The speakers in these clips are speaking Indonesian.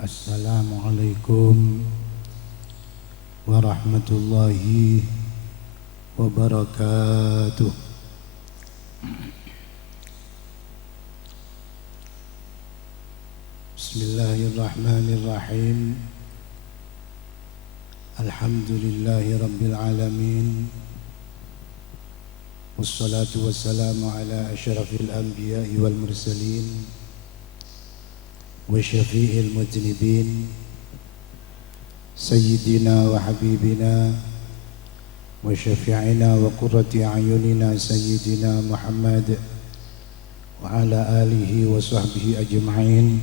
Assalamualaikum warahmatullahi wabarakatuh. Bismillahirrahmanirrahim. Alhamdulillahi rabbil alamin. Wassalatu wassalamu ala asyrafil anbiya'i wal mursalin wa syafi'il mudnibin sayyidina wa habibina wa syafi'ina wa qurrati a'yunina sayyidina Muhammad wa ala alihi wa sahbihi ajma'in.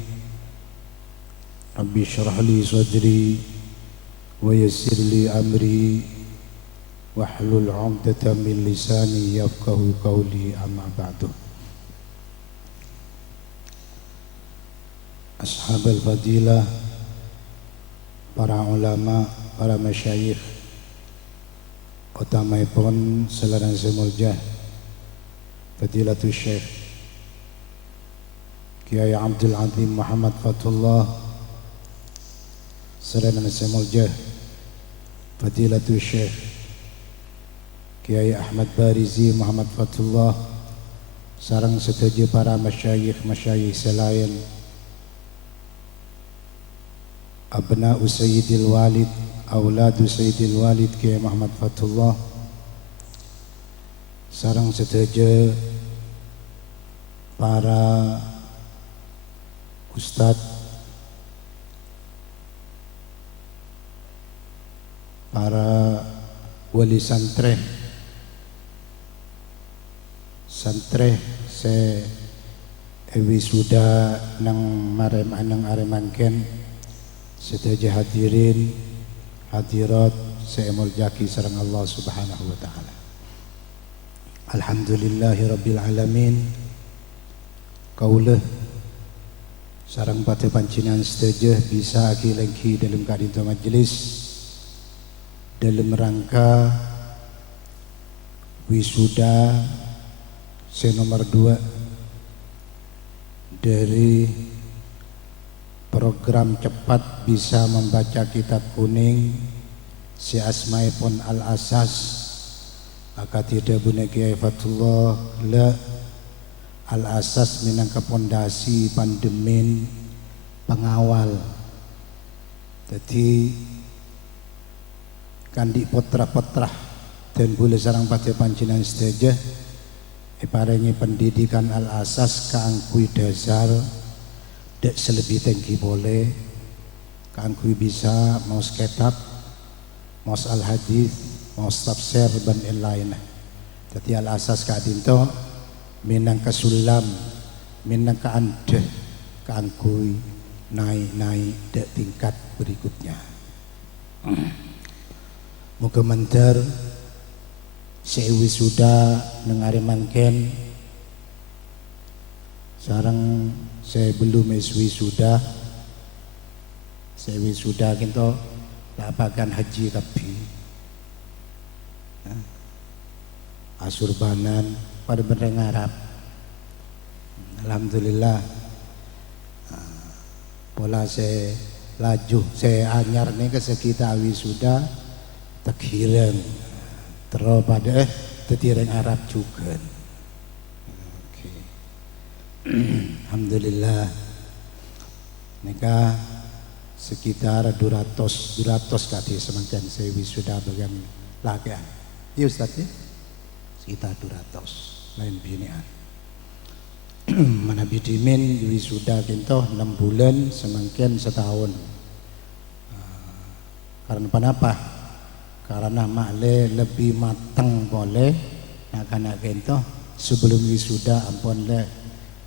Rabbi syrah li sadri wa yassir li amri wahlul 'uqdatam min lisani yafqahu qawli, amma ba'du. Ashabul fadilah, para ulama, para masyayikh, utamaipun Saudara Semulja Fadilatul Syekh Kiai Abdul Azim Muhammad Fatullah, Saudara Semulja Fadilatul Syekh Kiai Ahmad Barizi Muhammad Fatullah, sareng sedaya para masyayikh selain abna'u Sayyidil Walid, auladu Sayyidil Walid Kiai Muhammad Fatullah, sareng sedaya para ustadz, para wali santreh se wisuda nang marem anang aremangken, sedaya hadirin hadirat saya muljaki sareng Allah Subhanahu wa taala. Alhamdulillahi rabbil alamin. Kauleh sareng pate panjenengan sedaya bisa lagi dalam kadinto majelis dalam rangka wisuda nomor 2 dari program cepat bisa membaca kitab kuning si asmaipun al-asas akatida Bune Kiai Fatullah la al-asas minangka pondasi pandemin pengawal. Jadi kandi potra-potrah dan boleh sarang pada panjenengan sedaya iparengi pendidikan al-asas kaangkui dasar dek selebih tinggi boleh kaangkui bisa mau kitab mau al-hadis mau tafsir dan lain-lain. Jadi al-asas kadinto minangka sulam minangka andeh kaangkui naik dek tingkat berikutnya. Muga mentar sewi sudah nengari mangken sarang saya belum wisuda kinto lapakan haji kapi asurbanan pada bener ngarap. Alhamdulillah pola saya laju saya anyar nih ke sekitar wisuda takhiran terus pada tetireng Arab juga. Okay. Alhamdulillah nikah sekitar 200 kali semangkan saya wisuda bagian lagi. Iya Ustaz ya? Sekitar 200 lain binian. Mana bidimin wisuda kinto 6 bulan semangkan setahun. Karena apa? Karena makle lebih matang boleh nak kento sebelum wisuda ampun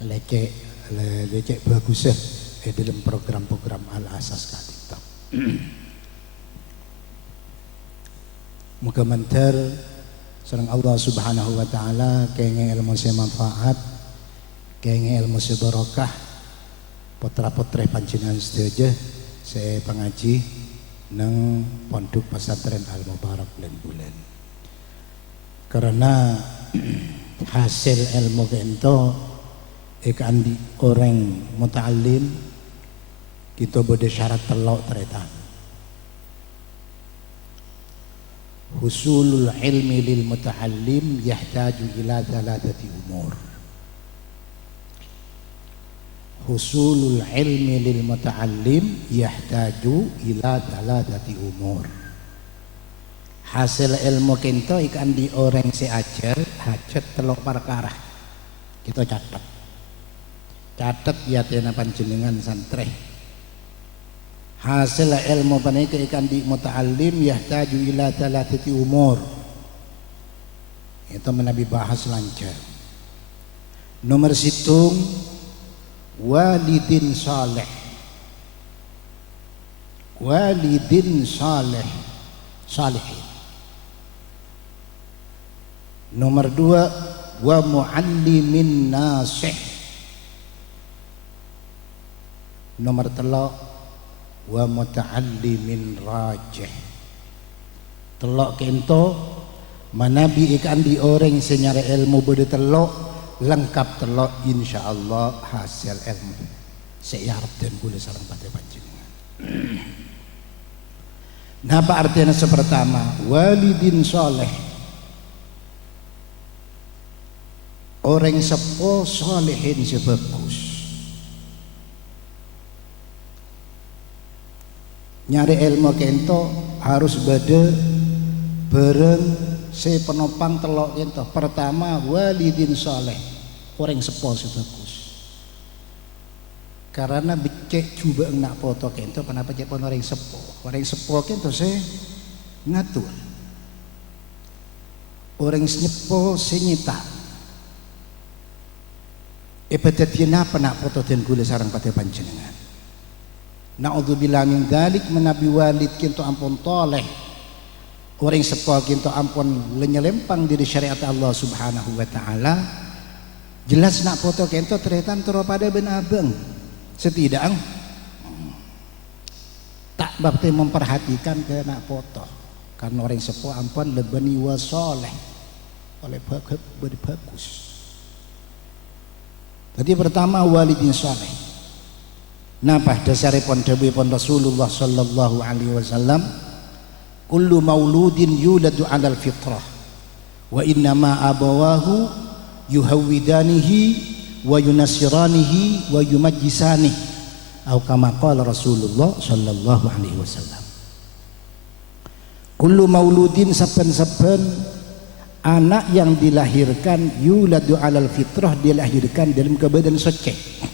lecek bagus dalam program-program al-asas kadito. Muga mentar sareng Allah Subhanahu wa taala kenge ilmu se manfaat, kenge ilmu se barokah, putra-putri panjenengan sedaya saya pengaji nang pondok pesantren Al Mubarak bulan. Karena hasil ilmu kento ikan di orang muta'alim kita bode syarat telok tereta. Husulul ilmi lil muta'allim yahtaju ila thalathati umur. Husulul ilmi lil muta'allim yahtaju ila thalathati umur. Hasil ilmu kita ikan di orang si ajar hajat telok perkara. Kita catat ya tiana panjenengan santreh. Hasil ilmu panika ikan di muta'allim yahtaju ila thalathati umur. Itu menabi bahas lancar. Nomor situng walidin saleh. Walidin saleh salihin. Nomor dua wa muallimin nasih. Nomor telok wa muta'allimin rajih. Telok kento manabi ikan di orang senyara ilmu bode telok lengkap telok insyaallah hasil ilmu seyarep dan boleh sareng pada panjenengan. Napa artinya sepertama walidin soleh, orang sepo solehin sebagus. Nyari ilmu kento harus bade bareng si penopang telok kento. Pertama walidin soleh, orang sepo sebagus. Karena becek coba nak foto kento kenapa cepon orang sepo. Orang sepo kento saya ngatur. Orang nyepo senyita. Epetatina penak foto dan gula sarang pada panjenengan. Na'udzubillah min dzalik menabi walid kinto ampun toleh. Orang sepo kinto ampun lenyelempang diri syariat Allah Subhanahu wa taala. Jelas nak foto kinto teretan tero pada ben abeng. Setidaknya tak bakti memperhatikan ke nak foto. Karena orang sepo ampun lebani wa soleh. Oleh bagus. Tadi pertama walidin soleh. Napa dasaripun dawuhipun Rasulullah sallallahu alaihi wasallam, kullu mauludin yuladu 'alal fitrah wa innama abawahu yuhawwidanihi wa yunassiranihi wa yumajjisanihi atau kama qala Rasulullah sallallahu alaihi wasallam. Kullu mauludin saben-saben anak yang dilahirkan yuladu 'alal fitrah, dilahirkan dalam keadaan suci.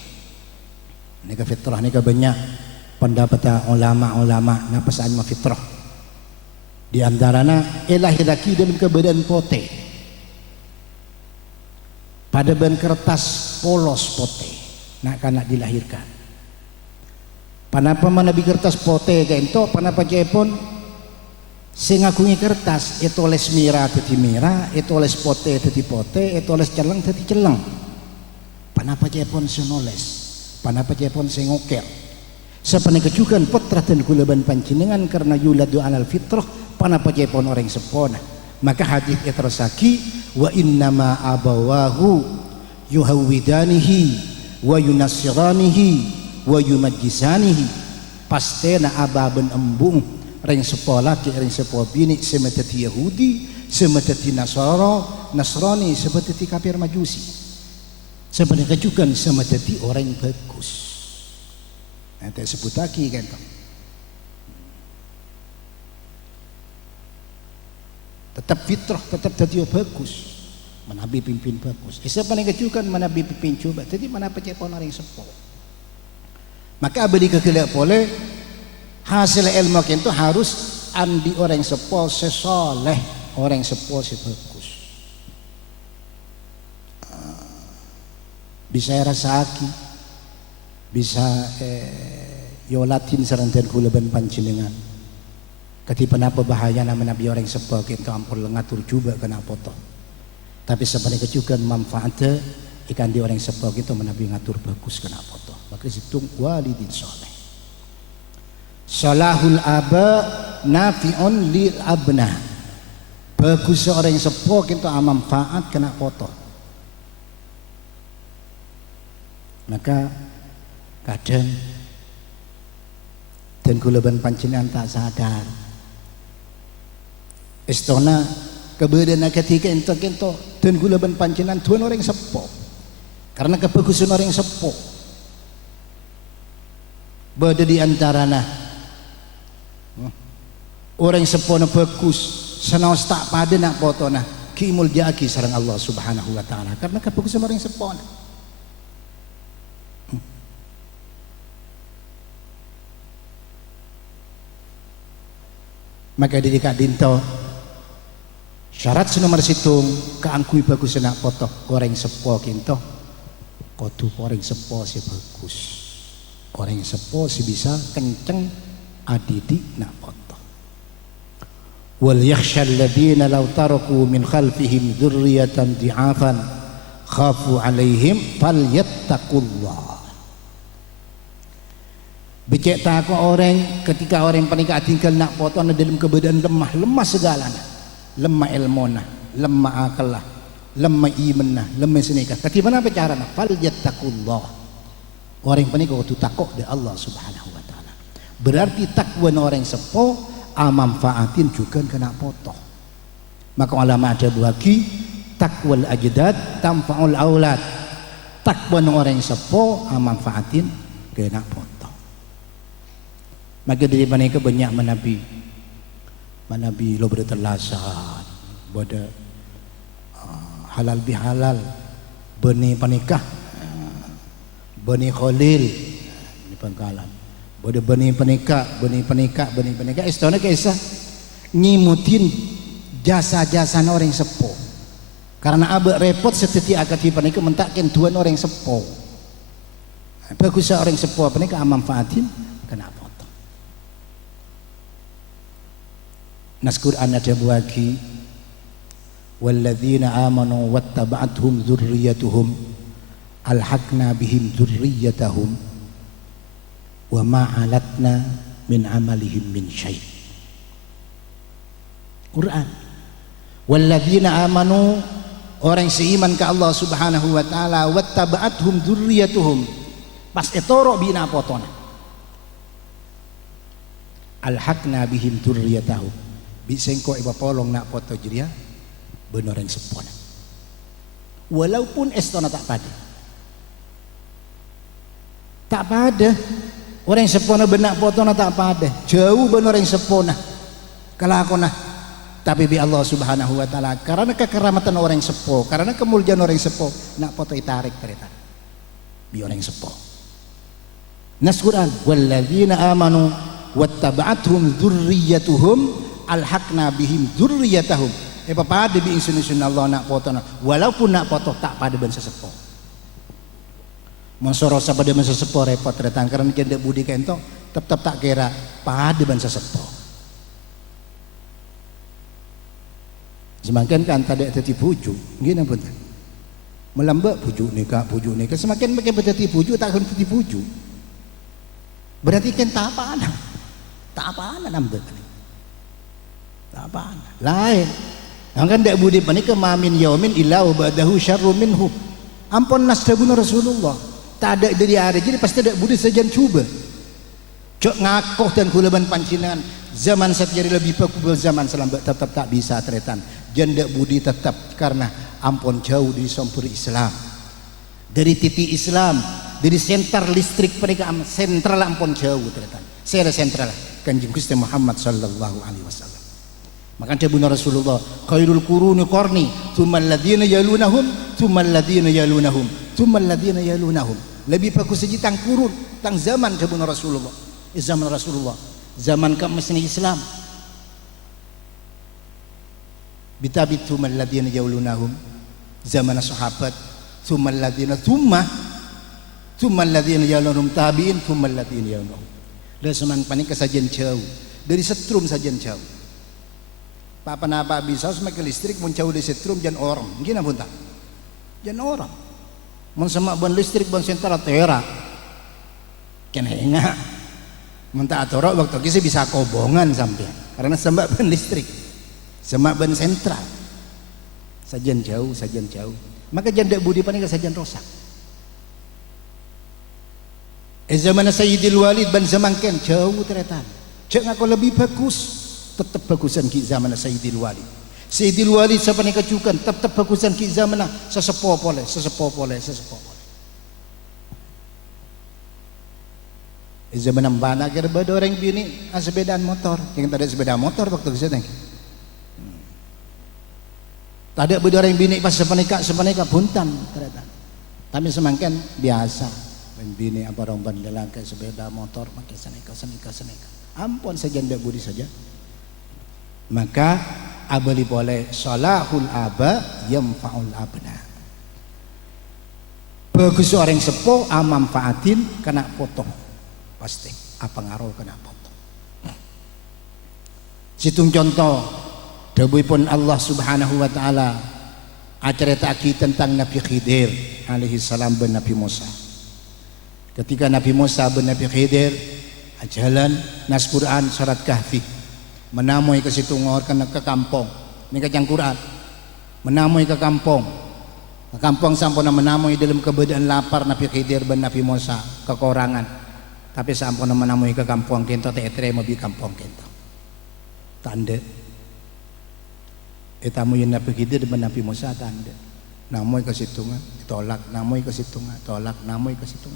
Nika fitrah nika banyak pendapat ulama-ulama napasaan ma fitrah. Di antaranya lahiraki dalam keadaan pote. Pada ban kertas polos pote. Nak kanak dilahirkan. Panapa manabi kertas pote kento panapa jepon sing agungi kertas itu oles mira tadi mira, itu oles pote tadi pote, itu oles celeng tadi celeng. Panapa jepon senoles. Panapa jepon sing ngokir sepene kejukan putra dan gulaban panjenengan karena yuladu alal fitrah panapa jepon orang sepona. Maka hadis terusaki wa innama abawahu yuhawwidanihi wa yunassiranihi wa yumajjisanihi. Pastena ababen embung ring sepolah ki ring sepo bini semetati Yahudi semetati Nasrani semetati kafir Majusi. Sebenarnya juga sama jadi orang bagus. Nanti sebut lagi kan. Tetap fitrah, tetap jadi bagus. Menabi pimpin bagus. Sebenarnya juga menabi pimpin coba. Jadi mana pecepon orang sepo. Maka abadi kegelak boleh hasil ilmu itu harus andi orang sepo sesoleh, orang sepo sebagus. Bisa rasaki bisa yolatin serantan kulaban panjenengan ketipan apa bahaya nama nabi orang sepo kita ampun lengatur juga kena foto tapi sebenarnya juga manfaatnya ikan di orang sepo kita menabi ngatur bagus kena foto maka situng walidin soleh. Salahul aba nafi'un lil abna, bagus seorang sepo kita manfaat kena foto. Maka kadang dan kula ben panjenengan tak sadar istana keberadaan ketika ento dan kula ben panjenengan tuan orang sepo karena kebagusan orang sepo berada di antarana orang sepo na bagus senaos tak pada nak foto na kimul jaki sareng Allah Subhanahu wa taala karena kebagusan orang sepo na. Maka di Kak Dinto syarat nomor situng keangkui bagus nak foto goreng sepo kinto kodu goreng sepo si bagus goreng sepo si bisa kenceng adidi nak foto wal yakhsha alladhina law taraku min khalfihim dzurriyyatan dhi'afan khafu alaihim falyattaqullah. Becek tak orang ketika orang pernikah tinggal nak foto dalam keadaan lemah segalanya, lemah ilmona, lemah akalah, lemah imanah, lemah senikah. Ketika mana cara nak fal yattaqullah. Orang pernikah itu takut dari Allah Subhanahu wa taala. Berarti takwa orang sepo manfaatin juga kena foto. Maka ulama ada bagi takwal ajdad tanfaul aulad. Takwa orang sepo manfaatin kena foto. Maka dari mana ke banyak manabi lo bertelasan pada halal bihalal bani panikah bani khalil di Pangkalan pada bani panikah istana kisah nyimutin jasa-jasa orang sepo karena abek repot setiap akad di panikah mentakkan tuan orang sepo bagus orang sepo panikah manfaatin kenapa Nas Quran ada buagi walladzina amanu wattaba'athum dzurriyyatuhum alhaqna bihim dzurriyyatahum wa ma alatna min amalihim min syai'. Quran walladzina amanu orang seiman ke Allah Subhanahu wa taala wattaba'athum dzurriyyatuhum pas etoro bina potona alhaqna bihim dzurriyyatahum bisa engkau iba polong nak foto jeria benar yang sepona walaupun estona tak pada orang yang sepona benak foto na tak pada jauh benar yang sepona kalau aku nah tapi bi Allah Subhanahu wa taala karena kekeramatan orang yang sepo karena kemuliaan orang yang sepo nak foto itarik terita bi orang yang sepo Nas Quran walladzina amanu wattaba'athum dzurriyyatuhum alhaqna bihim dzurriyyatahum pada bi insun Allah nak foto walaupun nak foto tak pada ben sesepo monsoro sabada ben sesepo repot retang karena kendak budi kento tetap tak kira pada ben sesepo semakin kan tadi teti puju gini pun melambak puju nikah semakin makin berteti puju tak akan teti puju berarti kan tak apa-apa nambah apa lain kan dak budi panika mamin yaumin illa ba'dahu syarrun minhu ampun nasdabuna Rasulullah tak ada dari hari jadi pasti dak budi sajan cuba cok ngakoh dan kulaban pancingan zaman satjari lebih pakubal zaman salam tetap tak bisa tretan janda budi tetap karena ampun jauh dari sompur Islam dari titik Islam dari senter listrik mereka sentral ampun jauh tretan saya sentral Kanjeng Gusti Muhammad sallallahu alaihi wasallam. Maka benar Rasulullah khairul quruni qarni tsumma alladziina yalunahum tsumma alladziina yalunahum tsumma alladziina yalunahum lebih bagus saja tang kurun tang zaman benar Rasulullah zaman kemasni Islam bitabit tsumma alladziina yalunahum zaman sahabat tsumma alladziina tsumma alladziina yalunahum tabi'in tsumma alladziina yalunahum dan seman panik kesajian jauh dari setrum sajian jauh apa bisa semakin listrik mencau di setrum jan orang gini pun tak jan orang mensemak ban listrik ban sentral tera kan enggak mentah atorok waktu kisah bisa kobongan sampai karena semak ban listrik semak ban sentral sajian jauh maka janda budi panik sajian rosak Zaman Sayyidil Walid ban semangken jauh teretan. Cek ngako lebih bagus, tetap bagusan ki zaman Sayyidil Walid. Sayyidil Walid siapa ni kecukan, tetap bagusan ki zaman sesepuh boleh. Zaman ambana kira beda orang bini sepedaan motor, yang tak ada sepeda motor waktu kesana. Tak ada beda orang bini pas sepanika buntan ternyata. Tapi semangken biasa. Orang bini apa orang bandalan ke sepeda motor pakai senika. Ampun saja ndak budi saja. Maka abali boleh salahul aba yamfaul abna. Bagus orang sepuh manfaatin kena potong. Pasti apa ngaruh kena potong. Situng contoh dawuhipun Allah Subhanahu wa taala acerita tentang Nabi Khidir alaihi salam ben Nabi Musa. Ketika Nabi Musa ben Nabi Khidir jalan nas Quran surat Kahfi menamui ke situ ngor ke kampung ini kacang Quran menamui ke kampung sampuna menamui dalam keadaan lapar Nabi Khidir ben Nabi Musa kekurangan tapi sampuna menamui ke kampung kento tetre mobi kampung kento tanda etamu yang Nabi Khidir ben Nabi Musa tanda namui ke situ tolak namui ke situ tolak namui ke situ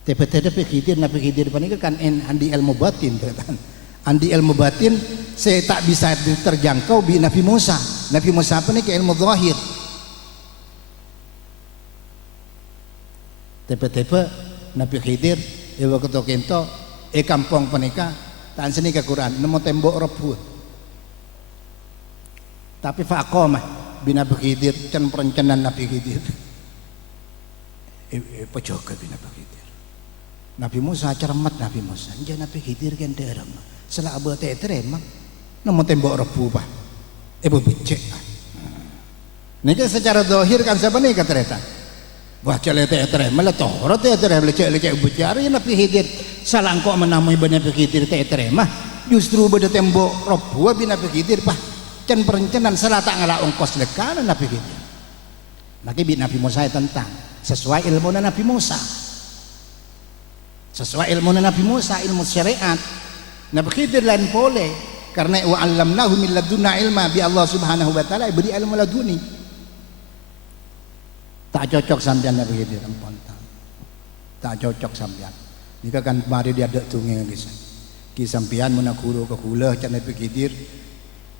Nabi Khidir panika kan andi ilmu batin kan. Andi ilmu batin saya tak bisa terjangkau bi Nabi Musa. Nabi Musa panika ilmu zahir. Tepe Nabi Khidir waktu kento kampung panika tan seni ke Quran nemu tembok rebu. Tapi faqamah bi Nabi Khidir can perencanaan Nabi Khidir. Pejoga bi Nabi Khidir. Nabi Musa cermat Nabi Musa dia Nabi Khidir kan derem selak abah terima namun tembok rebu pak becek ini kan secara zahir kan siapa nih kata wah celete terima lah torot lecek becari Nabi Khidir salah kok menamai Nabi Khidir terima justru beda tembok rebu bi Nabi Khidir pak can perencanaan salah tak ngalah ongkos lekana Nabi Khidir maka bi Nabi Musa tentang sesuai ilmu Nabi Musa sesuai ilmu Nabi Musa ilmu syariat Nabi Khidir lain boleh karena wa 'allamnahu min ladunna ilma bi Allah Subhanahu wa taala beri ilmu laduni tak cocok sampean Nabi Khidir ampun tak cocok sampean nika kan mari dia ada tungeng ki sampean mun guru ke kula can Nabi Khidir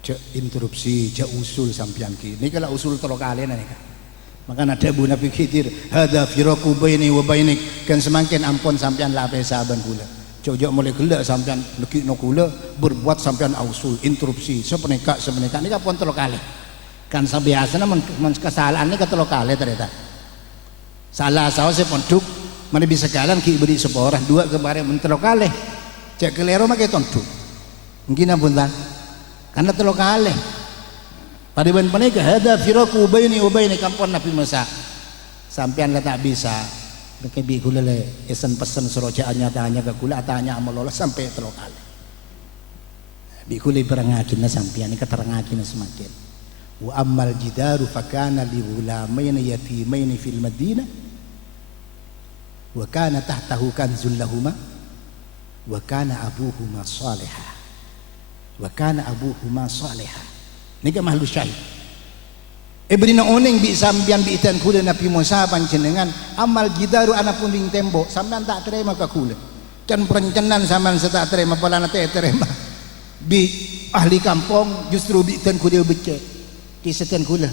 cek interupsi cek usul sampean ki nika lah usul telo kali nika maka ada Bu Nabi Khidir hadza firaku baini wa bainik kan semakin ampun sampean lape saban kula jojok mulai gelak sampean legi no kula berbuat sampean usul interupsi sepenika nika pun telo kali kan sabiasana men kesalahan nika telo kali ternyata salah sawo se ponduk mana bisa kalan ki beri seporah dua kemarin men telo kali cek kelero make tonduk mungkin ampun karena telo kali pada ban panika hada firaku baini wa baini kampun Nabi Musa sampean lah tak bisa mereka bi kula le esen pesen serojaannya tanya ke kula tanya amalola sampai telo kali bi kula berangakin sampean keterangakin semakin wa ammal jidaru fakana li ghulamain yatimain fil madinah wa kana tahtahu kanzul lahumā wa kana abuhuma salihah niki mahlu syahid Ibrina oning bi sambian bi itan kula Nabi Musa panjenengan amal jidaru anapun ding tembok sampean tak terima ka kula can perencenan sampean tak terima palana terima bi ahli kampung justru bi itan kula becek kisahkan kula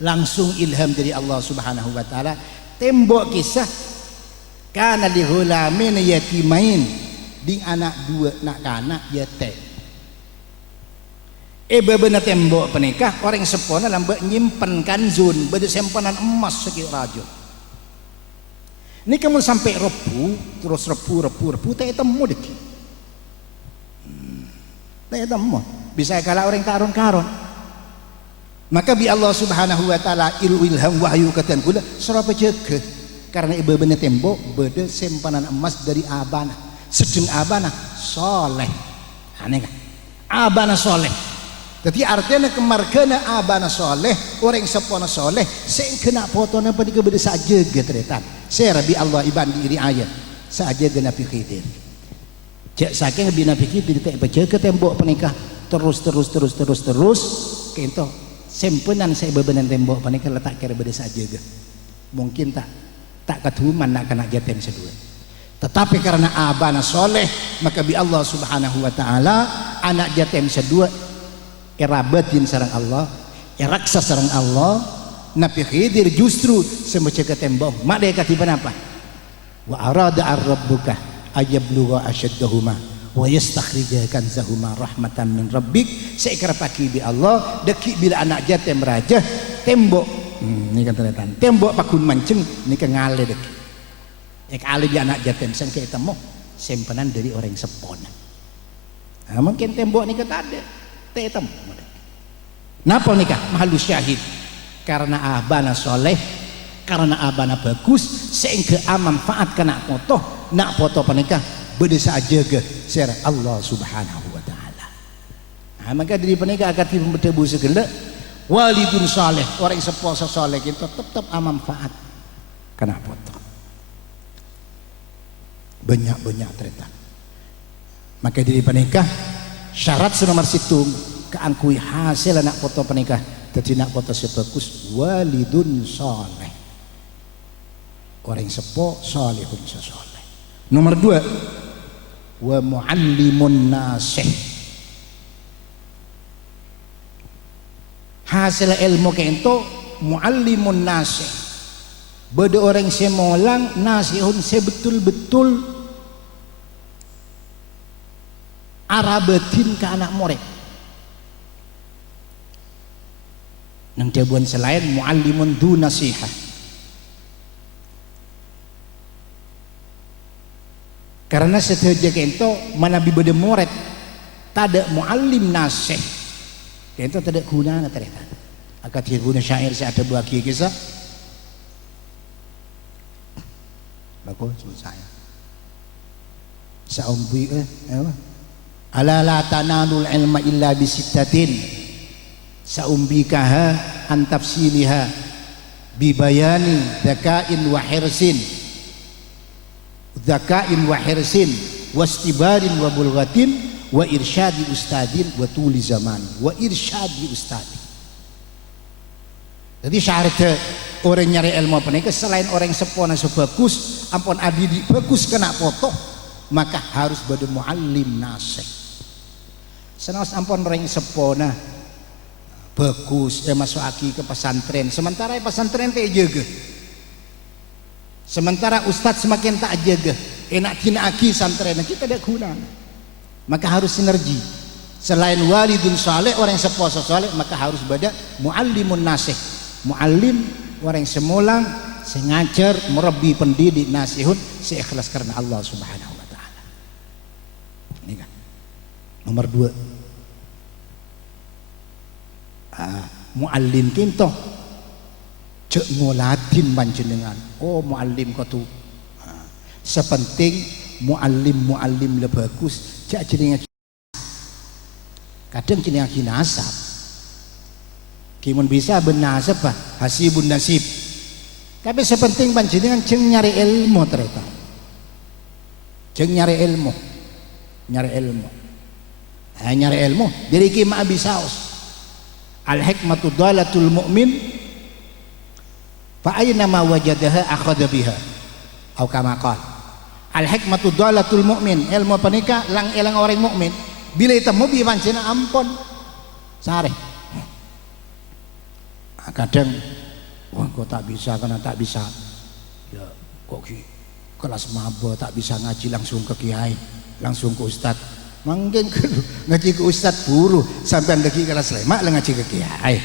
langsung ilham dari Allah Subhanahu wa taala tembok kisah kana li ghulamin yatimain ding anak dua nak kana yatim bebenah tembok penikah orang sepona lambat nyimpen kanzun beda simpanan emas sekit rajo ini kamu sampai repu terus repu tak temu dek tak temu bisa kalah orang karun maka bi Allah Subhanahu wa taala ilham wahyu katan kula serapa jaga karena bebenah tembok beda simpanan emas dari abana sedeng abana soleh aneh kan abana soleh jadi artinya kemargana abana soleh orang sepona soleh sing kena potona pada kepada saja getretan saya Rabbi Allah iban di ayat sajaga Nabi Khidir. Jak saking Nabi Khidir tak baca ke tembok penikah terus kento sempenan saya bebenan tembok penikah letak kira beda sajaga. Mungkin tak ketuman nak kena jatem sedua. Tetapi karena abana soleh maka bi Allah Subhanahu wa taala anak jatem sedua irabatin sareng Allah, iraksa sareng Allah. Nabi Khidir justru sembaca ke tembok mak dia katiban apa? Wa arada ar-rabbuka ayablugha asyaddahuma wa yastakhrija kanzahuma rahmatan min rabbik. Seikra pagi bi Allah deki bila anak jatem raja tembok ini kan ternyata tembok pakun mancing ini ke ngale deki ek ali bi anak jatem sang ke temu sempenan dari orang sepon. Nah, mungkin tembok ni kata ada tetem napa nikah mahalus syahid karena abana soleh, karena abana bagus sehingga manfaat kena foto nak foto penikah berdesa jaga ser Allah Subhanahu wa taala. Nah, maka dari penikah akan bertebu segala walidun soleh orang seposo soleh kita tetap manfaat kena foto banyak cerita. Maka dari penikah syarat nomor situ keangkui hasil anak foto penikah jadi nak foto sebagus walidun soleh orang sepo solehun sesoleh. Nomor 2 wa muallimun nasih hasil ilmu kento muallimun nasih beda orang semolang nasihun sebetul-betul arabatin ke anak murid. Nang jabuan selain muallimun du nasihah. Karena setiap kento mana bibada murid tada muallim nasih kento tada guna na ternyata akat guna syair saya ada buah kisah bagus saya saumbi ala la tanalul ilma illa bisittatin saumbikaha an tafsiliha bibayani dzakain wa hirsin wastibarin wa bulghatin wa irsyadi ustadin wa tuli zaman wa irsyadi ustadin. Jadi syarat orang nyari ilmu penikah selain orang sepona sebagus ampun abdi bagus kena foto maka harus bade muallim nasih. Senaos ampun orang sepona bagus masuk aki ke pesantren sementara pesantren tak jaga sementara ustadz semakin tak jaga enak kina aki santren kita tidak guna maka harus sinergi selain walidun saleh orang seposo saleh maka harus bada muallimun nasih muallim orang semulang sengajar merabbi pendidik nasihun seikhlas karena Allah Subhanahu wa taala. Ini kan nomor 2 muallim kinto cek ngolatin panjenengan muallim kau tu sepenting muallim lebih bagus cek jenengan kadang jenengan kinasab kimun bisa bernasab hasibun nasib tapi sepenting panjenengan ceng nyari ilmu ternyata ceng nyari ilmu jadi kima abisaus al hikmatu dalatul mu'min fa aina ma wajadaha akhadha biha atau kama qala al hikmatu dalatul mu'min ilmu penika lang elang orang mukmin bila temu bi pancena ampun sare kadang wah kok tak bisa karena tak bisa ya kok kelas maba tak bisa ngaji langsung ke kiai langsung ke ustad mungkin ngaji ke ustad buru sampai deki kelas lemak ngaji ke kiai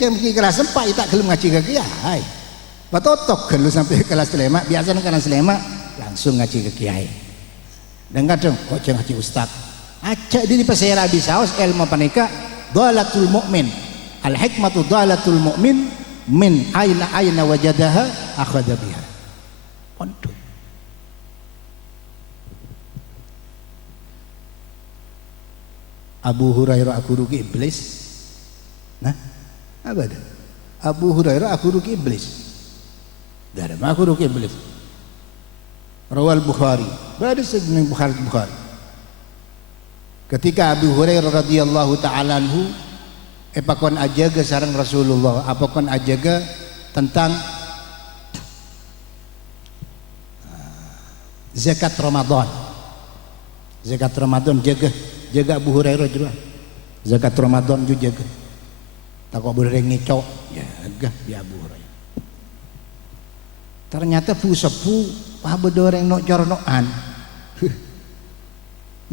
jam kelas 4 tak gelem ngaji ke kiai batotok gelu sampai kelas lemak biasanya kelas lemak langsung ngaji ke kiai dan kadang kok jangan ngaji ustad aja di pasera bisaos ilmu panika dalatul mu'min al hikmatu dalatul mu'min min aina wajadaha akhadha biha pondok. Abu Hurairah aku rugi iblis. Nah, apa dah? Abu Hurairah aku rugi iblis. Dari mana aku rugi iblis? rawal Bukhari berada sedang Bukhari. Ketika Abu Hurairah radhiyallahu taala anhu pakon ajaga sareng Rasulullah apakon ajaga tentang zakat Ramadan jaga Abu Hurairah juga zakat Ramadan juga jaga tak kok boleh ngicok jaga ya Abu Hurairah ternyata sepu apa bedoreng nok cornoan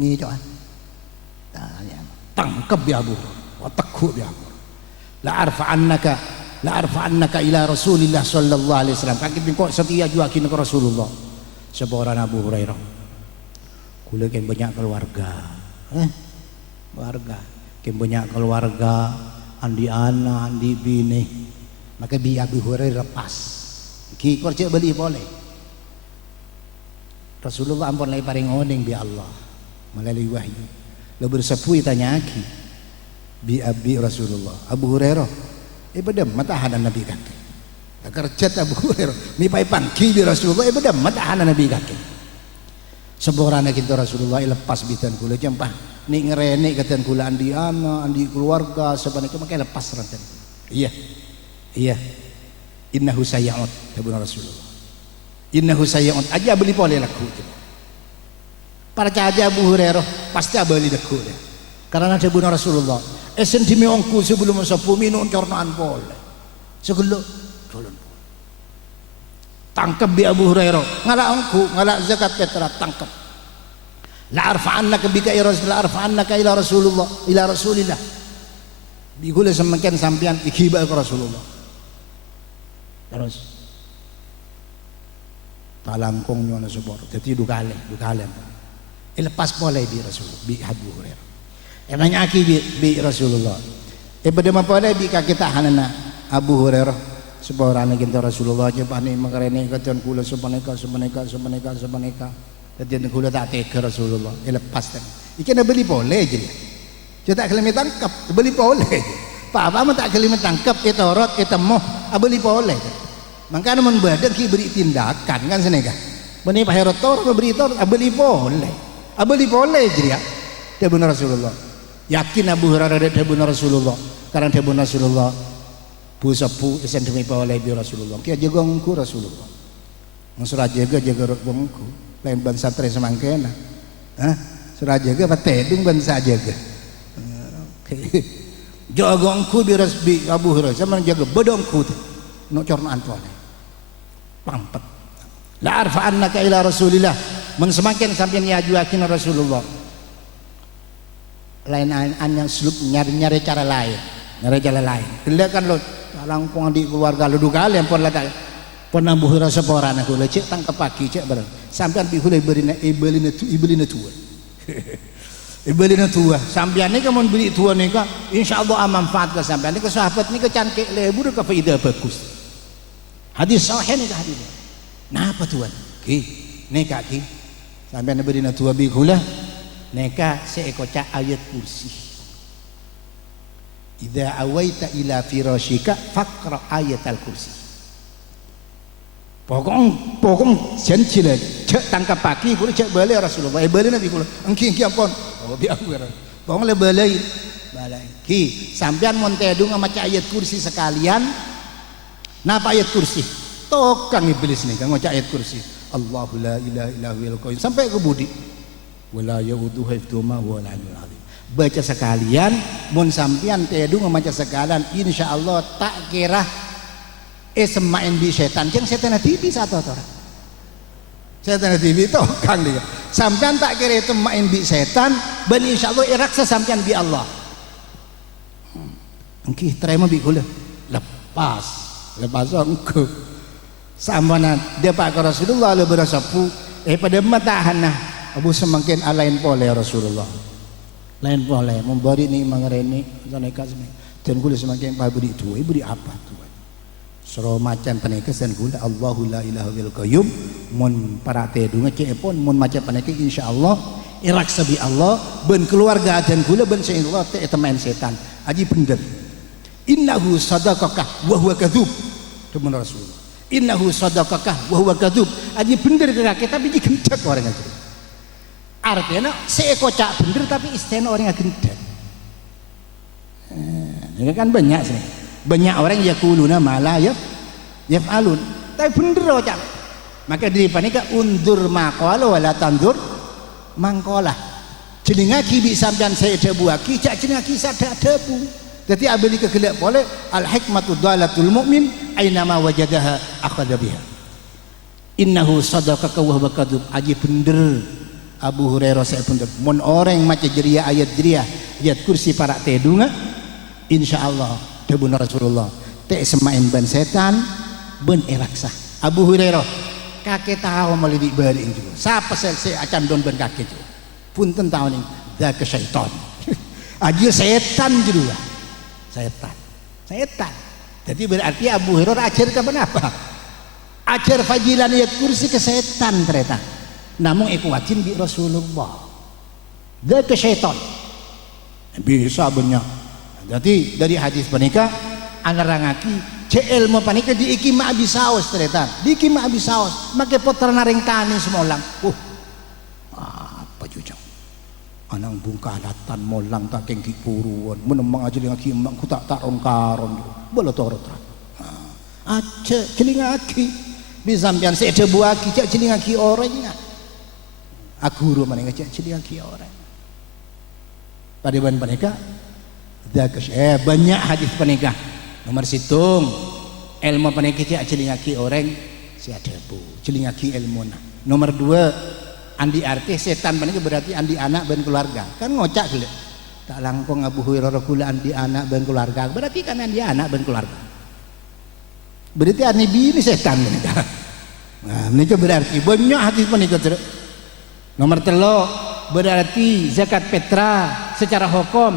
ngicokan tangkap ya Abu watakku ya Abu la arfa'annaka ila Rasulillah sallallahu alaihi wasallam kaki kok setia juga ke Rasulullah seorang Abu Hurairah kula kan banyak keluarga banyak keluarga andi anak andi bini maka bi Abu Hurairah lepas ki kerja beli boleh Rasulullah ampun lagi paring oning bi Allah melalui wahyu lo bersepui tanya aki bi Rasulullah Abu Hurairah bedam matahanan Nabi kaki tak kerja Abu Hurairah mi pai pangki bi Rasulullah bedam matahanan Nabi kaki seborana kita Rasulullah lepas bitan kula jempah ni ngerene katan kula andi anak andi keluarga sebanyak makai lepas ranten iya innahu sayya'ud sabun Rasulullah innahu sayya'ud aja beli pole laku para caja Abu Hurairah pasti beli laku dia karena sabun Rasulullah esen dimi ongku sebelum sepuh minum cornaan pole segelo dolon tangkap bi Abu Hurairah ngalak ongku ngalak zakat petra tangkap la arfa'annaka bika ya Rasulullah arfa'annaka ila Rasulillah bigule semakin sampean ikiba ke Rasulullah terus talangkong nyono sebor jadi dukale lepas boleh bi Rasulullah bi Abu Hurairah nanya aki bi Rasulullah pada mapole bi ka kita hanana Abu Hurairah seborana kita Rasulullah aja pani makarene katan kula sebaneka katan kula tak tega Rasulullah lepas tadi ikan beli boleh je cetak kelima tangkap beli boleh apa tak kelima tangkap etorot etemo beli boleh makanya membadan ki beri tindakan kan senega bani Pak Herotor beri tor beli boleh je ya dia benar Rasulullah yakin Abu Hurairah dia benar Rasulullah karena dia benar Rasulullah bu sepu esen demi oleh bi Rasulullah kia jaga ngku Rasulullah surah jaga ngku lain ban satre semangkena surah jaga patedung ban sajaga jaga ngku bi Abu Hurairah sama jaga bedongku no cornaan pole pampet la arfa'annaka ila Rasulillah mun semakin sampeyan yajuakin Rasulullah lain yang seluk nyari cara lain gila kan lo langkung di keluarga lu duka kalian pernah buhura seporan aku lecek tangkap pagi cek bareng sampean bihule ibelina tua sampean ini kamu beli tua nih kak insyaallah manfaat ke sampean ini ke sahabat ini ke cantik lebur ke faidah bagus hadis sahih nih hadis napa tuan ki neka ki sampean ibelina tua bihula neka seekor ayat kursi idza awaita ila firashika faqra ayatal kursi pokong sencile cek tangkap pagi kudu cek balik Rasulullah balik Nabi kula engki ampun bi aku pokong le balai ki sampean mon tedung maca ayat kursi sekalian napa ayat kursi tokang iblis nih kan maca ayat kursi Allahu la ilaha illa huwal qayyum sampai ke budi wala yaudu hifduma wala azim baca sekalian mun sampian tedung maca sekalian insyaallah tak kira semain bi setan jeung setan TV satu orang setan TV itu kang dia sampian tak kira itu main bi setan ban insyaallah iraksa sampian bi Allah engki terima bi kula lepas engko samana dia Pak Rasulullah le berasapu pada matahana abu semakin alain pole Rasulullah lain boleh memberi ni mengereni zaneka dan gula semakin pabrik itu beri apa tuan sero macam penekas dan gula Allahu la ilaha illa qayyum mun para tedunga cepon mun macam penekas insyaallah irak sabi Allah ben keluarga dan gula ben insyaallah te teman setan aji bener innahu sadaqaka wa huwa kadzub teman Rasulullah innahu sadaqakah wa huwa kadzub. Aji bener ke kaki tapi ji gendek orang aja. Artinya seekocak bener tapi istilah orang yang gendek. Ini kan banyak sih. Banyak orang yaquluna ma la yaf'alun. Tapi bener ocak. Maka di panika undur maqala wala tandur mangkolah. Jenengaki bi sampean saya debu aki, cak jenengaki sada debu. Jadi abeli kegelak boleh al hikmatu dalatul mu'min ainama wajadaha akhadha biha. Innahu sadaqaka wa huwa kadzub. Aji bener Abu Hurairah saya bener. Mun orang maca jeria ayat kursi para tedunga insyaallah debu Rasulullah te semain ban setan ben eraksa. Abu Hurairah kakek tahu melidik bari juga. Sapa saya acan don ben kakek juga. Punten tahun ini dah ke syaitan. Aji setan juga. Setan. Jadi berarti Abu Hurairah ajar ke apa? Ajar fajilan ayat kursi ke setan ternyata. Namun ikuatin di Rasulullah. Dah ke syaitan. Bisa banyak. Jadi dari hadis panika anarangaki cel mau panika diiki ma abisaos ternyata. Diiki ma abisaos. Make potra naring tani semolang. Apa jujang? Anang bungkadatan molang tak kengki puruan menemang aja dengan ki emak ku tak taron karon bola torot aja celingaki bisa sampean sede buaki cak celingaki orangnya aku guru mana cak celingaki orang pada ban panika banyak hadis panika nomor situng ilmu panika cak celingaki orang si adebu celingaki ilmuna nomor 2 andi arti setan panika berarti andi anak dan keluarga kan ngocak gila tak langkong Abu Hurairah kula andi anak dan keluarga berarti kan andi anak dan keluarga berarti andi bini setan panika. Nah menika berarti banyak hadis panika nomor 3 berarti zakat fitrah secara hukum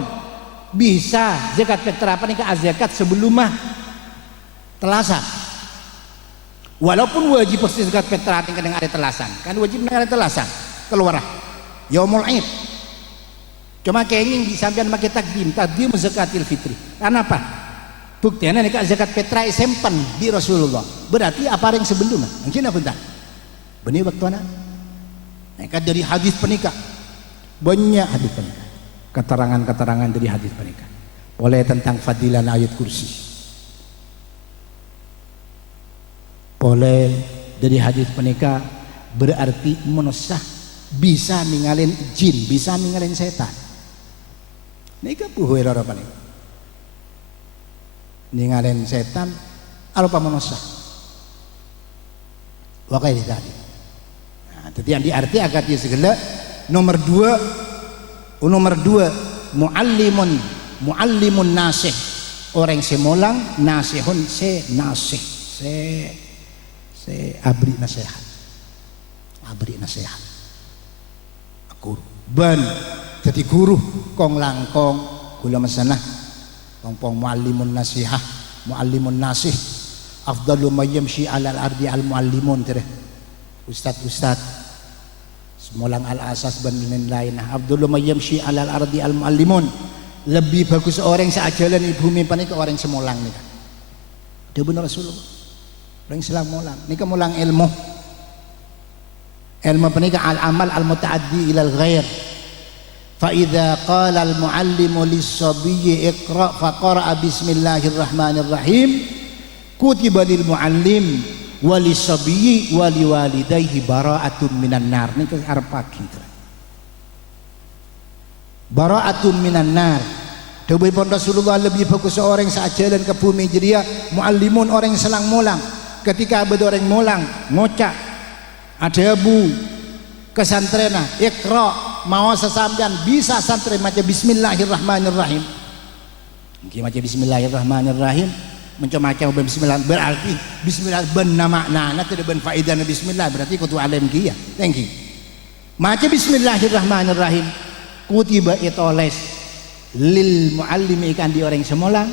bisa zakat fitrah panika zakat sebelum telasan. Walaupun wajib pasti zakat fitrah dengan ada telasan, kan wajib dengan ada telasan keluar yaumul id. Cuma kenging disampaikan pakai takdim zakatil fitri. Kenapa? Buktinya nih zakat fitrah sempan di Rasulullah. Berarti apa yang sebelumnya? Mungkin apa entah? Benih waktu mana? Mereka dari hadis penikah banyak hadis penikah. Keterangan dari hadis penikah. Boleh tentang fadilan ayat kursi. Boleh dari hadis penikah berarti menosah bisa ninggalin jin, bisa ninggalin setan. Nika puhuir apa nih? Ninggalin setan, apa menosah? Wakai tadi. Nah, jadi yang diarti agar dia segala nomor 2 muallimun nasih orang semolang nasihun abri nasihat guru ban jadi guru kong langkong kula masanah pong muallimun nasih afdalu mayyamshi alal ardi al muallimun tere ustad semolang al asas ban lain afdalu mayyamshi alal ardi al muallimun lebih bagus orang seajalan di bumi panika orang semolang nih dia benar Rasulullah orang Islam mulang nika mulang ilmu penika al amal al mutaaddi ila al ghair fa idza qala al muallimu lis sabiyyi iqra fa qara bismillahirrahmanirrahim kutiba lil muallim wa lis sabiyyi wa li walidayhi bara'atun minan nar nika arep pagi bara'atun minan nar. Dewi pun Rasulullah lebih bagus seorang seajalan ke bumi jeria muallimun orang selang mulang ketika ada orang mulang ngocak ada abu kesantrena ikra mau sesambian bisa santri maca bismillahirrahmanirrahim mungkin maca bismillahirrahmanirrahim mencamaca bismillah berarti bismillah ben makna tidak ben faedah bismillah berarti kutu alim kia thank you maca bismillahirrahmanirrahim kutiba itoles lil muallimi ikan di orang semolang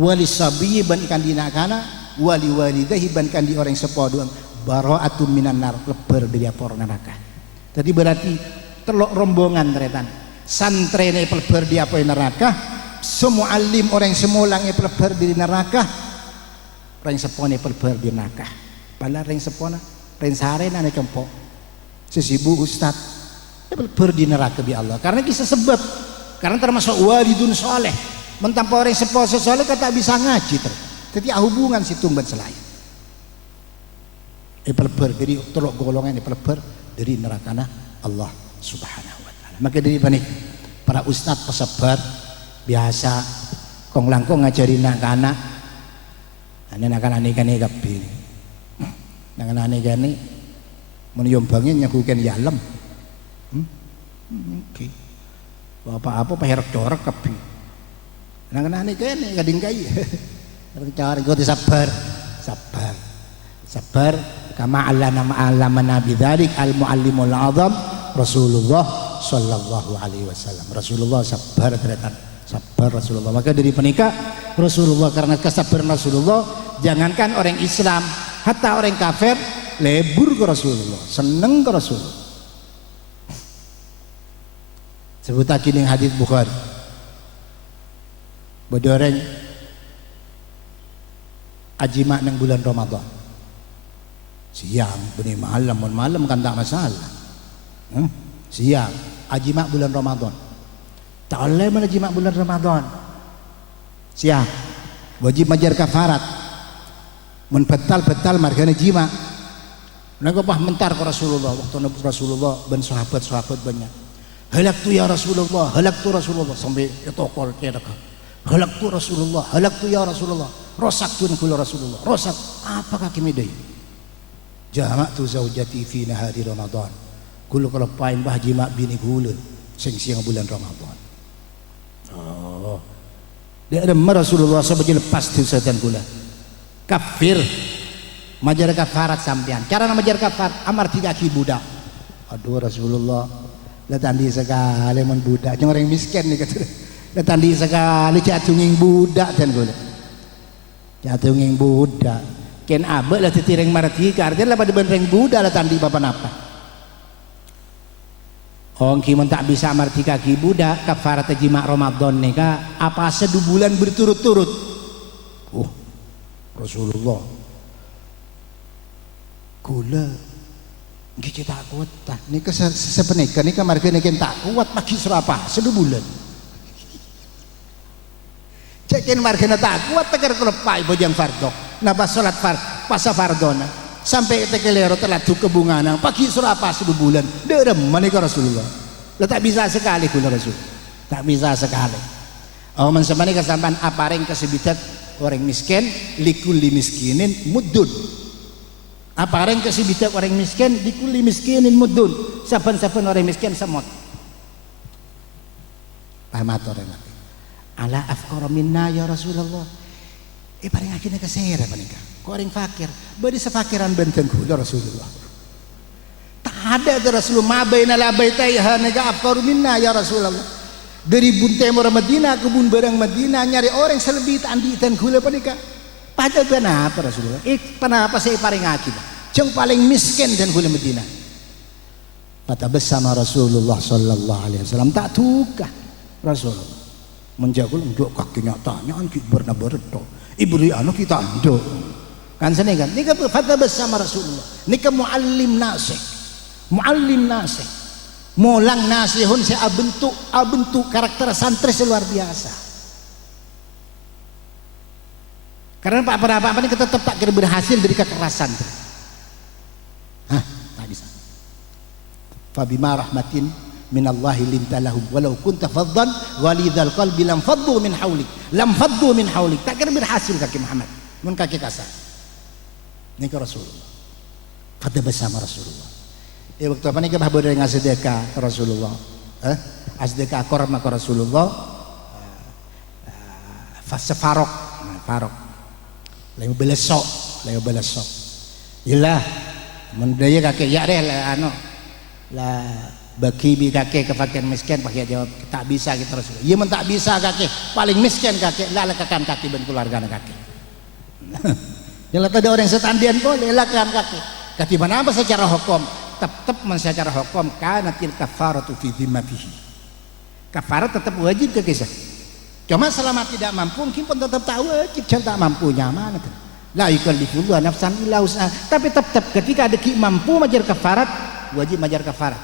walis sabiyi ban ikan di nakana wali walidahi bankan di orang sepodoan bara'atun minan nar lebar dari apor neraka. Jadi berarti telok rombongan teretan santrene lebar di apor neraka semua alim orang semolang lebar di neraka orang sepone lebar di neraka. Pala ring sepona, ring sare nane kempok. Sesibu ustad. Berdi neraka bi Allah. Karena kisah sebab. Karena termasuk walidun soleh. Mentanpa orang sepo soleh kata bisa ngaji Jadi hubungan si tumban selain. Pelber dari tolok golongan pelber dari neraka Allah Subhanahu wa taala. Maka dari panik para ustad pesebar biasa kong langkong ngajari anak-anak. Anak-anak ini kabeh. Anak-anak ini menyombangin nyakukan yalam. Oke. Apa-apa paherok corak kabeh. Anak-anak ini kene kading kai. Cara gue sabar. Kama allama bidzalik al muallimul azam Rasulullah sallallahu alaihi wasallam. Rasulullah sabar ternyata. Sabar Rasulullah. Maka dari penikah Rasulullah, karena kesabaran Rasulullah, jangankan orang Islam, hatta orang kafir lebur ke Rasulullah, seneng ke Rasulullah. Sebut lagi ning hadis Bukhari. Bodoreng ajima nang bulan Ramadan. Siang benih malam kan tak masalah. Siang ajima bulan Ramadan. Tak boleh menajima bulan Ramadan. Siang wajib majar kafarat. Mun betal margane jima. Nagopah mentar ke Rasulullah waktu Rasulullah dan sahabat banyak. Halaktu ya Rasulullah sampai etokol kedak. Halaktu ya Rasulullah. Rosaktun kula Rasulullah. Rosak apa kaki midai? Jama'tu zaujati fi nahari Ramadan. Kula kalau pain bah jima bini kula sing siang bulan Ramadan. Oh. Dia ada Rasulullah sebagai lepas tu setan kula. Kafir majar kafarat sampean. Cara majar kafarat amar 3 ki budak. Aduh Rasulullah, lah tandi sekali men budak. Yang orang miskin nih kata. Lah tandi sekali catunging budak dan kula. Catunging budak. Ken abe lah titireng martika artinya lah pada benreng budak lah tandi bapa napa. Orang kiman tak bisa marti kaki budak kafarat jima Ramadan nika apa 2 bulan berturut-turut. Rasulullah kula nggih tak kuat tah nika sepenika nika marga nika tak kuat pagi serapa 2 bulan. Cekin margana tak kuat tegar kelepai bojang fardok napa salat pasa fardona sampai tekelero telah tu kebungan pagi serapa 2 bulan derem manika Rasulullah. Lah tak bisa sekali kula Rasul. Tak bisa sekali. Men samane kesampan apareng kasibitat orang miskin likulli miskinin muddun. Apareng kasibitat orang miskin likulli miskinin muddun. Saben-saben orang miskin semut. Pamator lagi. Ala afqara minna ya Rasulullah. Paring akhirnya kesera panika. Kok orang fakir, bari sefakiran benten kula Rasulullah. Tak ada tu Rasulullah mabaina la baitaiha naga afqaru minna ya Rasulullah. Dari buntemor Madinah kebun barang Madinah nyari orang selebih tanditan kula panika. Pada kenapa Rasulullah? Kenapa saya paring akid? Yang paling miskin dan kula Madinah. Kata bersama Rasulullah sallallahu alaihi wasallam tak tukah Rasulullah. Menjagul nduk kakinya tanya ki berna berdo. Ibri anu kita nduk. Kan sene kan nika fata bersama Rasulullah. Nika muallim nasih. Muallim nasih. Molang nasihun saya abentuk karakter santri luar biasa. Karena apa ini kita tetap tak kira berhasil dari kekerasan. Tak bisa. Fabima rahmatin minallahi lintalahum walau kunta faddan walidhal qalbi lam faddu min haulik. Tak kira berhasil kaki Muhammad. Mun kaki kasar. Ini ke Rasulullah. Pada bersama Rasulullah. Waktu apa nih kebah bodeng sedekah ke Rasulullah, sedekah korma ke Rasulullah, farok, lagi belesok, ilah, mendaya kakek ya deh lah bagi bi kakek kefakiran miskin pakai jawab tak bisa kita Rasulullah, iya men tak bisa kakek, paling miskin kakek, lah lekakan kakek dan keluarga kakek, yang ada orang setandian boleh lekakan kakek, ketiban apa secara hukum? Tetap secara hukum kanatil kafaratu fi dhimmatihi. Kafarat tetap wajib ke kisah. Cuma selama tidak mampu mungkin pun tetap tak wajib, jangan tak mampunya mana kan. La yukallifullahu nafsan illa wus'aha. Tapi tetap ketika ada mampu majar kafarat, wajib majar kafarat.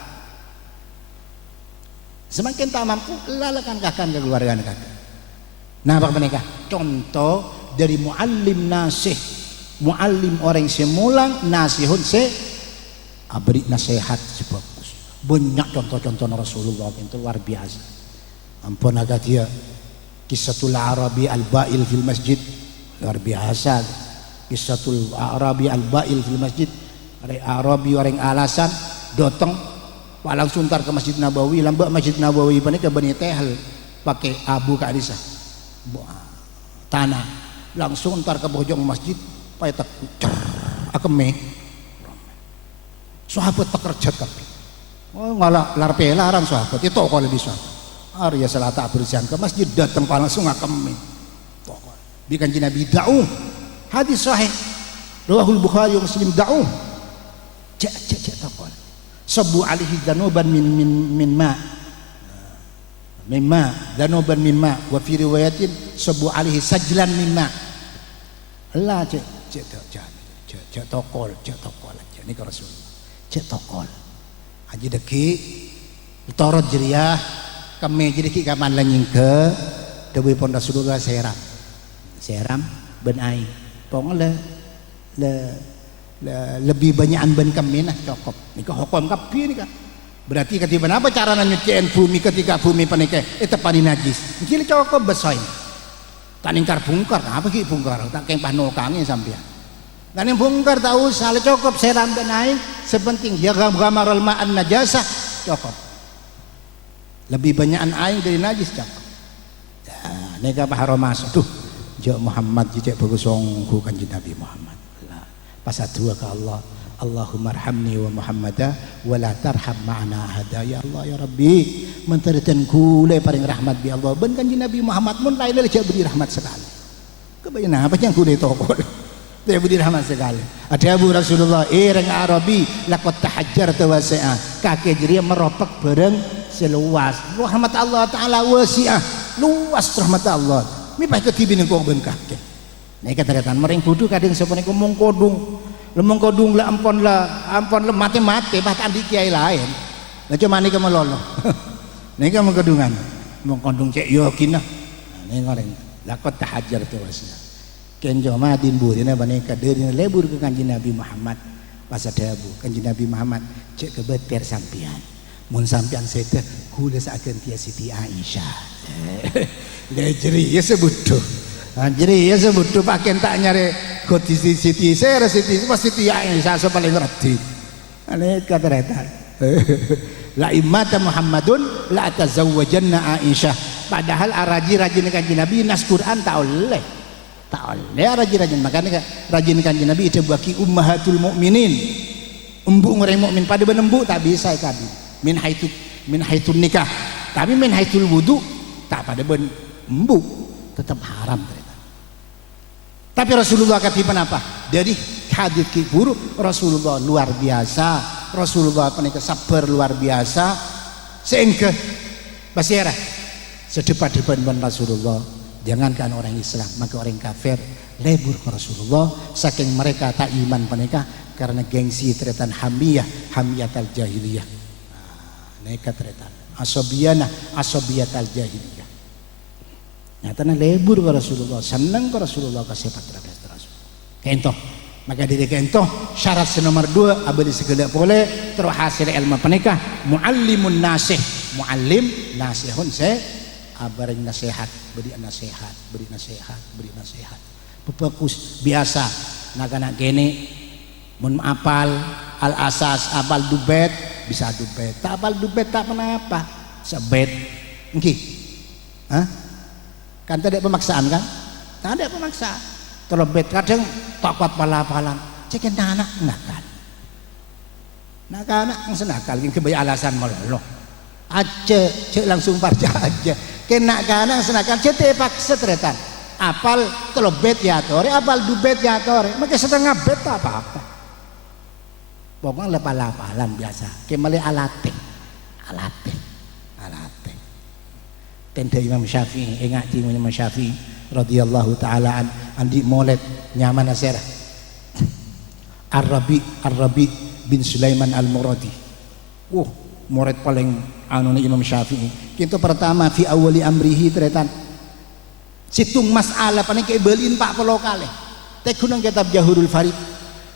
Semakin tak mampu, lalakan kahkan ke keluarga negara. Nah, apa menikah? Contoh dari muallim nasih, muallim orang semulang nasihun se beri nasihat sebagus. Banyak contoh-contoh Rasulullah itu luar biasa. Ampun agak dia Kisatul Arabi al-Ba'il fil masjid luar biasa. Kisatul Arabi al-Ba'il fil masjid, orang Arabi orang alasan datang langsung tar ke Masjid Nabawi, lambak Masjid Nabawi pani ke Bani Tehel pakai abu ke Adisa tanah langsung tar ke pojok masjid pakai tak akeme sahabat pekerja kabeh ngalah larpe larang sahabat itu kok lebih sahabat Arya salah tak bersihan ke masjid datang langsung akeme bikin Nabi da'u hadis sahih rawahul Bukhari wa Muslim da'u cek takon sabu alaihi danuban min ma mimma danuban min ma wa fi riwayatin sabu alaihi sajlan min ma Allah cek tokol aja ni ka Rasulullah cek tokol aja deki torot jeriah kami jadi ki kaman lanying ke deui pon Rasulullah seram ben ai pong lebih banyakan ban kami nah cokop nika hukum kapi nika berarti ketika apa cara nyuciin bumi ketika bumi panika itu pani najis kili cokop besoin taningkar bungkar apa ki bungkar tak keng pano kange sampean dan yang bungkar tahu salah cokop seram ben ai sepenting jaga gamaral ma'an najasa cokop lebih banyakan aing dari najis cokop nah nika paharo masuk tuh jauh Muhammad jicek bagusong ku kanjeng Nabi Muhammad pasal dua ke Allah Allahumma arhamni wa Muhammadah wa la tarham ma'ana ahada ya Allah ya Rabbi mentaritan kule paling rahmat bi Allah ben kanjeng Nabi Muhammad mun lain lagi beri rahmat sekali kebayang apa yang kule tokol dia beri rahmat sekali ada Abu Rasulullah reng Arabi laqad tahajjarta wasi'ah kakek jeria meropek bareng seluas rahmat Allah taala wasi'ah luas rahmat Allah mi pakai tibin kok ben kakek nek kata-kataan mering bodoh kadang sapa niku mung kodung lah ampon lah mati bahkan di kiai lain lah cuma nika melolo nika mengkodungan mung kodung cek yo kinah nek ngoreng lakot tahajjar tu wasna kenjo madin burina baneka deurina lebur ke kanjeng Nabi Muhammad pas ada Abu kanjeng Nabi Muhammad cek kebet per sampean mun sampean sete kula sakeun tia Siti Aisyah lejeri ya sebut tuh jadi ya sebut tuh pakai tak nyari koti Siti saya Siti pasti tiak yang saya paling ngerti aneh kata retan la imata Muhammadun la tazawwajanna Aisyah padahal rajin kanjeng Nabi nas Quran tak oleh rajin makanya rajin kanjeng Nabi itu bagi ummahatul mukminin embuk orang mukmin pada benembu tak bisa kabi min haitun nikah tapi min haitul wudu tak pada ben embuk tetap haram ternyata. Tapi Rasulullah katipan apa? Dari hadis buruk Rasulullah luar biasa. Rasulullah penika sabar luar biasa. Sehingga basira sedepan-depan ban Rasulullah. Jangankan orang Islam, maka orang kafir lebur ke Rasulullah. Saking mereka tak iman penika karena gengsi tretan hamiyatal jahiliyah. Neka tretan asobiyatal jahiliyah. Nyatanya lebur ke Rasulullah, senang ke Rasulullah kasih patrakas Rasul. Kento, maka dari kento syarat nomor 2 abadi segala boleh terus hasil ilmu penikah muallimun nasih, muallim nasihun se abaring nasihat, beri nasihat. Bagus biasa nak gini mun apal al asas apal dubet bisa dubet, tak apal dubet tak kenapa sebet, nggih, kan tidak pemaksaan kan? Tak ada pemaksaan. Terlebet kadang takut pala-palan. Cek anak nakal. Nakal senakal yang kebanyakan alasan meloloh. Aja cek langsung parja aja. Kena kana senakal cek paksa teretan. Apal terlebet ya tore, apal dubet ya tore. Maka setengah bet apa-apa. Pokoknya pala-palan biasa. Kemale alate. Tenda Imam Syafi'i ngaji Imam Syafi'i radhiyallahu taala andi moled nyaman asera Ar-Rabi bin Sulaiman Al-Muradi. Murid paling anu Imam Syafi'i. Kita pertama fi awali amrihi tretan. Situng masalah paling kebelin Pak Polo kali. Teh kunang kitab Jahurul Farid.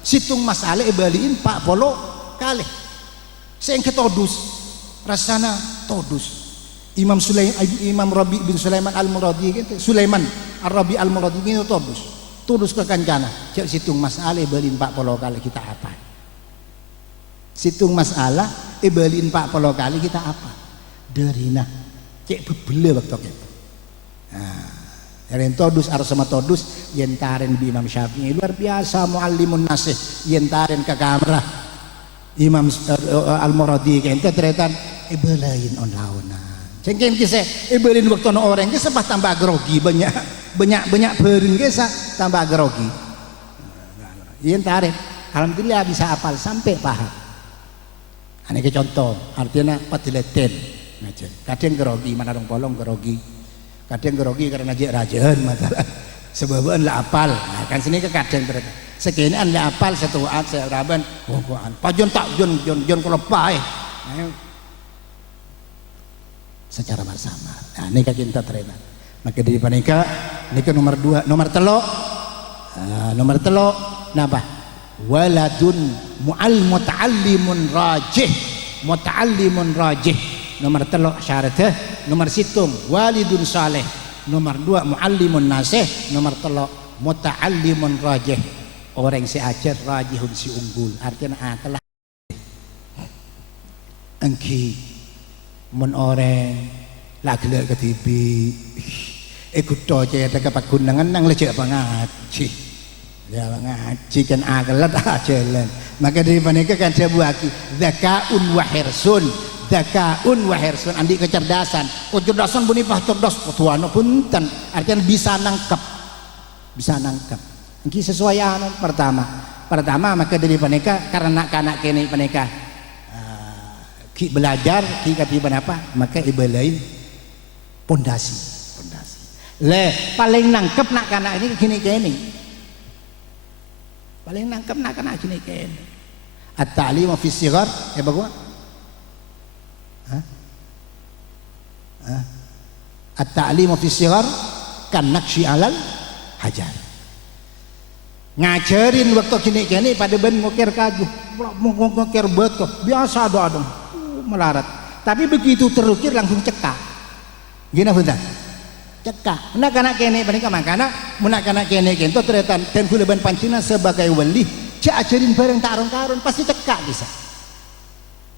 Situng masalah ebaliin Pak Polo kali. Sing ketodus rasana todus. Imam Rabi bin Sulaiman Al-Muradi gitu. Sulaiman Ar-Rabi Al-Muradi gitu todus ke kancana. Cek situng masalah ebaliin Pak Polo kali kita apa? Situng masalah ebaliin Pak Polo kali kita apa? Derina cek bebele waktu itu. Nah, yang todus arsama todus yentaren bi Imam Syafi'i luar biasa muallimun nasih yentaren ke kamera Imam Al-Muradi kente teretan ebelain on launa cengken kisah ebelin waktu no orang kisah bah tambah grogi banyak berin kisah tambah grogi yentaren alhamdulillah bisa hafal sampai paham. Ini contoh artinya patiletin kadang grogi mana dong polong grogi kadang grogi karena jek rajaan masalah sebaban lah apal. Nah, kan sini ke kadang mereka sekian lah apal satu at seraban pokoknya pajon tak jon kalau pai secara bersama. Nah ini kita terima maka dari panika ini ke nomor 2 nomor telok napa waladun muta'allimun rajih nomor telok syaratnya nomor situng walidun saleh nomor 2 muallimun nasih nomor telok muta'allimun rajih orang si ajar rajihun si unggul artinya telah engki mun orang lagi ke TV ikut doa ada kepagunangan nang lejak ngaji ya ngaji kan akalat jalan maka dari panika kan saya buaki zakaun wa hirsun andi kecerdasan buni pah cerdas tuano punten artinya bisa nangkep ini sesuai anu pertama maka dari panika karena anak kene panika ki belajar ki katiban apa maka ibalain pondasi le paling nangkep nak kana ini gini paling nangkep nak kana gini at-ta'limu fi sighar ya bagua at-ta'limu fi sighar kan nakshi alal hajar ngajarin waktu gini pada ben ngukir kaju ngukir betul biasa doa melarat tapi begitu terukir langsung cekak gini bentar cekak nak anak kene mereka makana menak anak kene kento teretan dan kuleban pancina sebagai wali cak ajarin bareng tarung pasti cekak bisa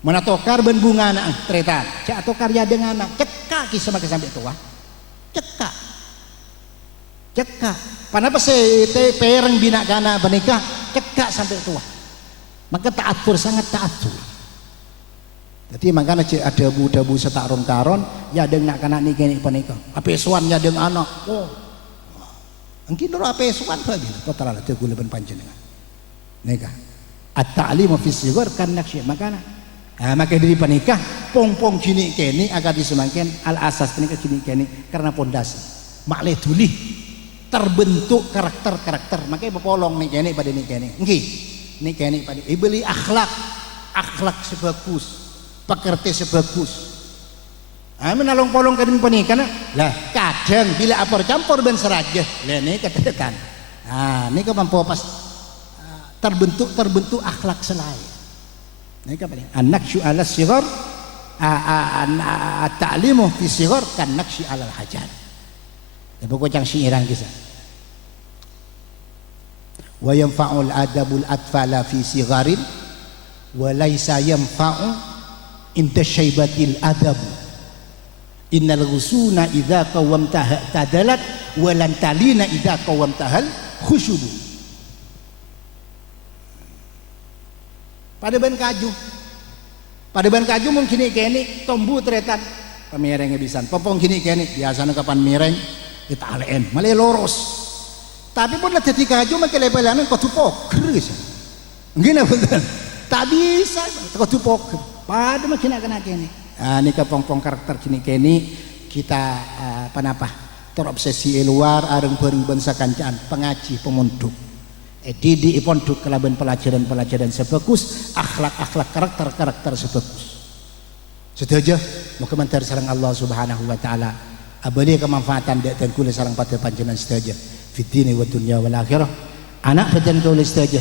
menatokar ben bunga anak teretan cak atau karya dengan anak cekak kisah makin sampai tua cekak kenapa sih pereng bina kana menikah cekak sampai tua maka taatur sangat taatur. Jadi makanya ada budabu setarung karon ya dengan nak kanak nikah penikah apesuan ya dengan anak mungkin dulu apesuan lagi total ada gula panjenengan nikah at-ta'limu fi sighar kan nakshi makanya maka dari penikah pong kini keni agar disemakin al asas penikah kini keni karena pondasi makleh duli terbentuk karakter makanya bepolong nih keni pada nih keni nih keni pada ibeli akhlak sebagus pekerti sebagus menalong polong kadang penikah lah kadang bila apor campur ben serajah lah ini ketekan ini kemampuan pas terbentuk akhlak selain ini kapan anak syu ala sighar at-ta'limu fi sighar kan naksyi ala hajar ya pokok yang siiran kisah wa yanfa'ul adabul atfala fi sigharin wa laysa yanfa'u inta syaibatil adabu innal ghusuna idza qawamtaha tadalat walan talina idza qawamtahal khusyubu pada ban kaju mungkin kene tombu tretan pemirengnya bisa popong gini kene biasanya kapan mireng kita alen malah lurus tapi pun lah jadi kaju makin lebelan kau tupok keris gini betul tak bisa kau tupok pada makin kena kini ini kepong karakter kini kita terobsesi luar areng bareng bangsa kancaan pengaji pemunduk didik pondok kelaban pelajaran-pelajaran sebagus akhlak-akhlak karakter-karakter sebagus sedaja muga-muga sareng Allah Subhanahu wa taala abadi kemanfaatan dan kula sareng pada panjenengan sedaja fitini wa dunya wal akhirah anak badan kula sedaja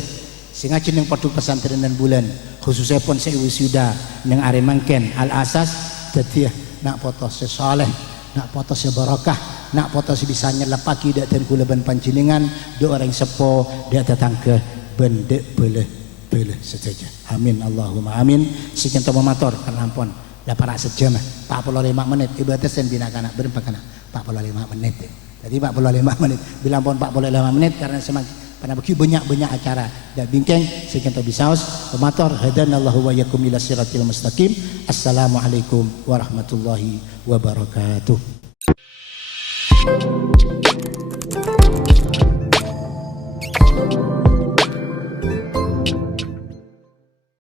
sing ngaji ning pondok pesantren dan bulan khususnya pun saya wisuda ning Aremangken Al Asas dadi nak potos saleh nak potos barokah nak potos bisa nyelap pagi dak dan kula ban panjenengan do orang sepo dak datang ke bendek boleh saja amin Allahumma amin sekian to matur kalampun la para sejam 45 menit ibadah sen binakana berapa kana 45 menit jadi 45 menit bilang pun 45 menit karena semakin pada bagi banyak acara dan bingkeng sekian to bisaos matur hadanallahu wa yakum ila siratil mustaqim assalamualaikum warahmatullahi wabarakatuh.